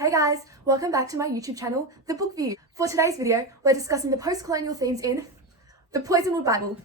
Hey guys, welcome back to my YouTube channel, The Book View. For today's video, we're discussing the post-colonial themes in the Poisonwood Bible.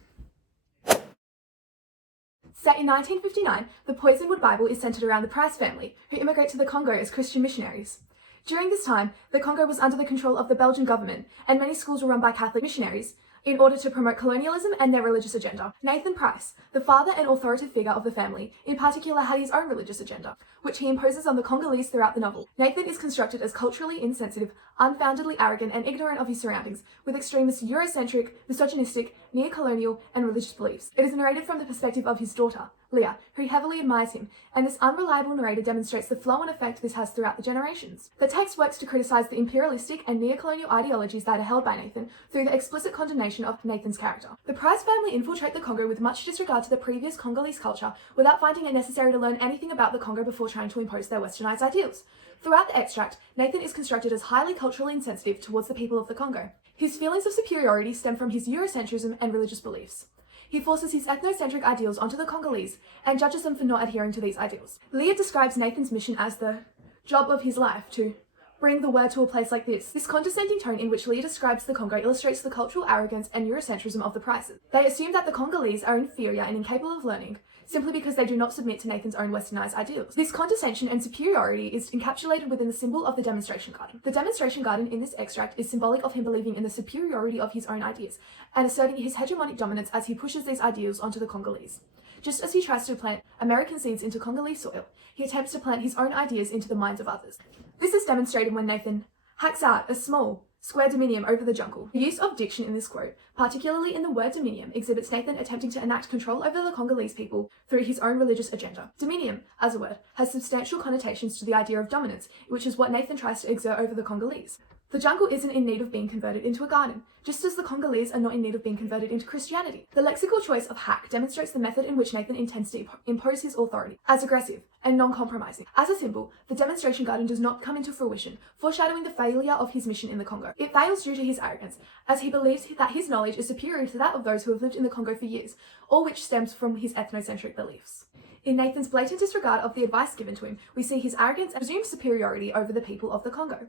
Set in 1959, the Poisonwood Bible is centered around the Price family, who immigrate to the Congo as Christian missionaries. During this time, the Congo was under the control of the Belgian government, and many schools were run by Catholic missionaries in order to promote colonialism and their religious agenda. Nathan Price, the father and authoritative figure of the family, in particular had his own religious agenda, which he imposes on the Congolese throughout the novel. Nathan is constructed as culturally insensitive, unfoundedly arrogant, and ignorant of his surroundings, with extremist Eurocentric, misogynistic, neo-colonial, and religious beliefs. It is narrated from the perspective of his daughter, Leah, who heavily admires him, and this unreliable narrator demonstrates the flow and effect this has throughout the generations. The text works to criticize the imperialistic and neo-colonial ideologies that are held by Nathan through the explicit condemnation of Nathan's character. The Price family infiltrate the Congo with much disregard to the previous Congolese culture, without finding it necessary to learn anything about the Congo before trying to impose their westernized ideals. Throughout the extract, Nathan is constructed as highly culturally insensitive towards the people of the Congo. His feelings of superiority stem from his Eurocentrism and religious beliefs. He forces his ethnocentric ideals onto the Congolese and judges them for not adhering to these ideals. Leah describes Nathan's mission as the job of his life to bring the word to a place like this. This condescending tone in which Leah describes the Congo illustrates the cultural arrogance and Eurocentrism of the Prices. They assume that the Congolese are inferior and incapable of learning, simply because they do not submit to Nathan's own westernized ideals. This condescension and superiority is encapsulated within the symbol of the demonstration garden. The demonstration garden in this extract is symbolic of him believing in the superiority of his own ideas and asserting his hegemonic dominance as he pushes these ideals onto the Congolese. Just as he tries to plant American seeds into Congolese soil, he attempts to plant his own ideas into the minds of others. This is demonstrated when Nathan hacks out a small, square dominium over the jungle. The use of diction in this quote, particularly in the word dominium, exhibits Nathan attempting to enact control over the Congolese people through his own religious agenda. Dominium, as a word, has substantial connotations to the idea of dominance, which is what Nathan tries to exert over the Congolese. The jungle isn't in need of being converted into a garden, just as the Congolese are not in need of being converted into Christianity. The lexical choice of hack demonstrates the method in which Nathan intends to impose his authority, as aggressive and non-compromising. As a symbol, the demonstration garden does not come into fruition, foreshadowing the failure of his mission in the Congo. It fails due to his arrogance, as he believes that his knowledge is superior to that of those who have lived in the Congo for years, all which stems from his ethnocentric beliefs. In Nathan's blatant disregard of the advice given to him, we see his arrogance and presumed superiority over the people of the Congo.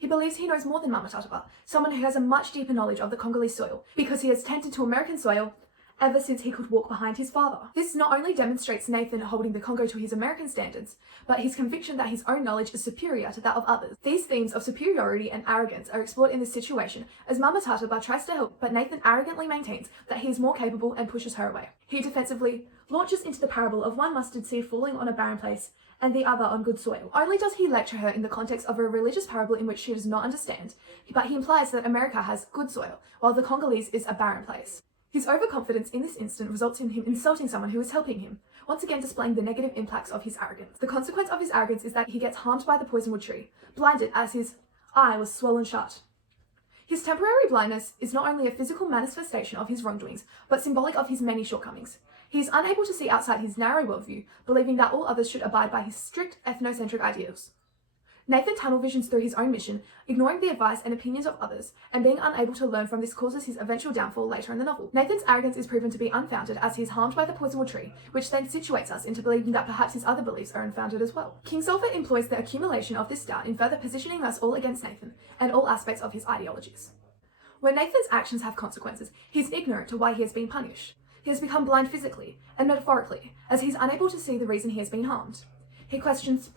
He believes he knows more than Mama Tataba, someone who has a much deeper knowledge of the Congolese soil, because he has tended to American soil ever since he could walk behind his father. This not only demonstrates Nathan holding the Congo to his American standards, but his conviction that his own knowledge is superior to that of others. These themes of superiority and arrogance are explored in this situation, as Mama Tataba tries to help, but Nathan arrogantly maintains that he is more capable and pushes her away. He defensively launches into the parable of one mustard seed falling on a barren place and the other on good soil. Only does he lecture her in the context of a religious parable in which she does not understand, but he implies that America has good soil, while the Congolese is a barren place. His overconfidence in this instant results in him insulting someone who is helping him, once again displaying the negative impacts of his arrogance. The consequence of his arrogance is that he gets harmed by the poisonwood tree, blinded as his eye was swollen shut. His temporary blindness is not only a physical manifestation of his wrongdoings, but symbolic of his many shortcomings. He is unable to see outside his narrow worldview, believing that all others should abide by his strict ethnocentric ideals. Nathan tunnel visions through his own mission, ignoring the advice and opinions of others, and being unable to learn from this causes his eventual downfall later in the novel. Nathan's arrogance is proven to be unfounded as he is harmed by the poisonwood tree, which then situates us into believing that perhaps his other beliefs are unfounded as well. King Sulphur employs the accumulation of this doubt in further positioning us all against Nathan and all aspects of his ideologies. When Nathan's actions have consequences, he is ignorant to why he has been punished. He has become blind physically and metaphorically, as he is unable to see the reason he has been harmed. He questions,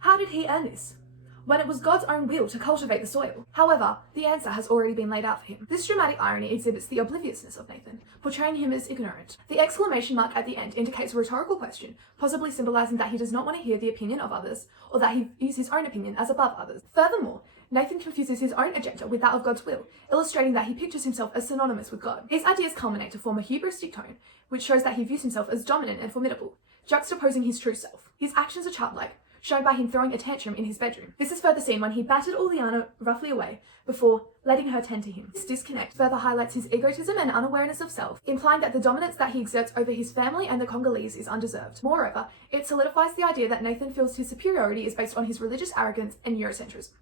how did he earn this? When it was God's own will to cultivate the soil. However, the answer has already been laid out for him. This dramatic irony exhibits the obliviousness of Nathan, portraying him as ignorant. The exclamation mark at the end indicates a rhetorical question, possibly symbolizing that he does not want to hear the opinion of others, or that he views his own opinion as above others. Furthermore, Nathan confuses his own agenda with that of God's will, illustrating that he pictures himself as synonymous with God. His ideas culminate to form a hubristic tone, which shows that he views himself as dominant and formidable, juxtaposing his true self. His actions are childlike, shown by him throwing a tantrum in his bedroom. This is further seen when he battered Oleana roughly away before letting her tend to him. This disconnect further highlights his egotism and unawareness of self, implying that the dominance that he exerts over his family and the Congolese is undeserved. Moreover, it solidifies the idea that Nathan feels his superiority is based on his religious arrogance and Eurocentrism.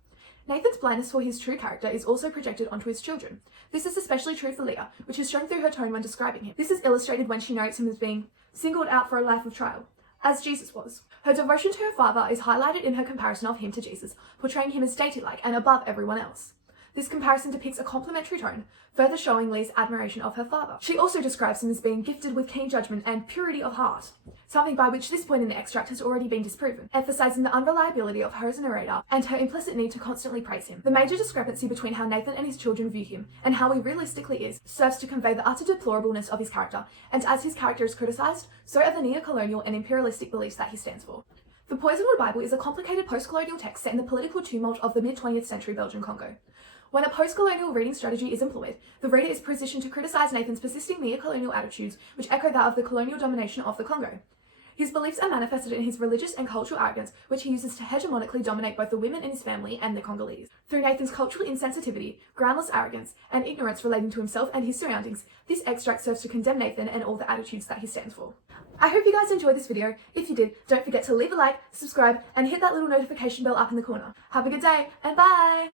Nathan's blindness for his true character is also projected onto his children. This is especially true for Leah, which is shown through her tone when describing him. This is illustrated when she narrates him as being singled out for a life of trial, as Jesus was. Her devotion to her father is highlighted in her comparison of him to Jesus, portraying him as deity-like and above everyone else. This comparison depicts a complimentary tone, further showing Lee's admiration of her father. She also describes him as being gifted with keen judgment and purity of heart, something by which this point in the extract has already been disproven, emphasizing the unreliability of her as a narrator and her implicit need to constantly praise him. The major discrepancy between how Nathan and his children view him and how he realistically is serves to convey the utter deplorableness of his character, and as his character is criticized, so are the neo-colonial and imperialistic beliefs that he stands for. The Poisonwood Bible is a complicated post-colonial text set in the political tumult of the mid-20th century Belgian Congo. When a post-colonial reading strategy is employed, the reader is positioned to criticize Nathan's persisting neo-colonial attitudes which echo that of the colonial domination of the Congo. His beliefs are manifested in his religious and cultural arrogance, which he uses to hegemonically dominate both the women in his family and the Congolese. Through Nathan's cultural insensitivity, groundless arrogance, and ignorance relating to himself and his surroundings, this extract serves to condemn Nathan and all the attitudes that he stands for. I hope you guys enjoyed this video. If you did, don't forget to leave a like, subscribe, and hit that little notification bell up in the corner. Have a good day, and bye!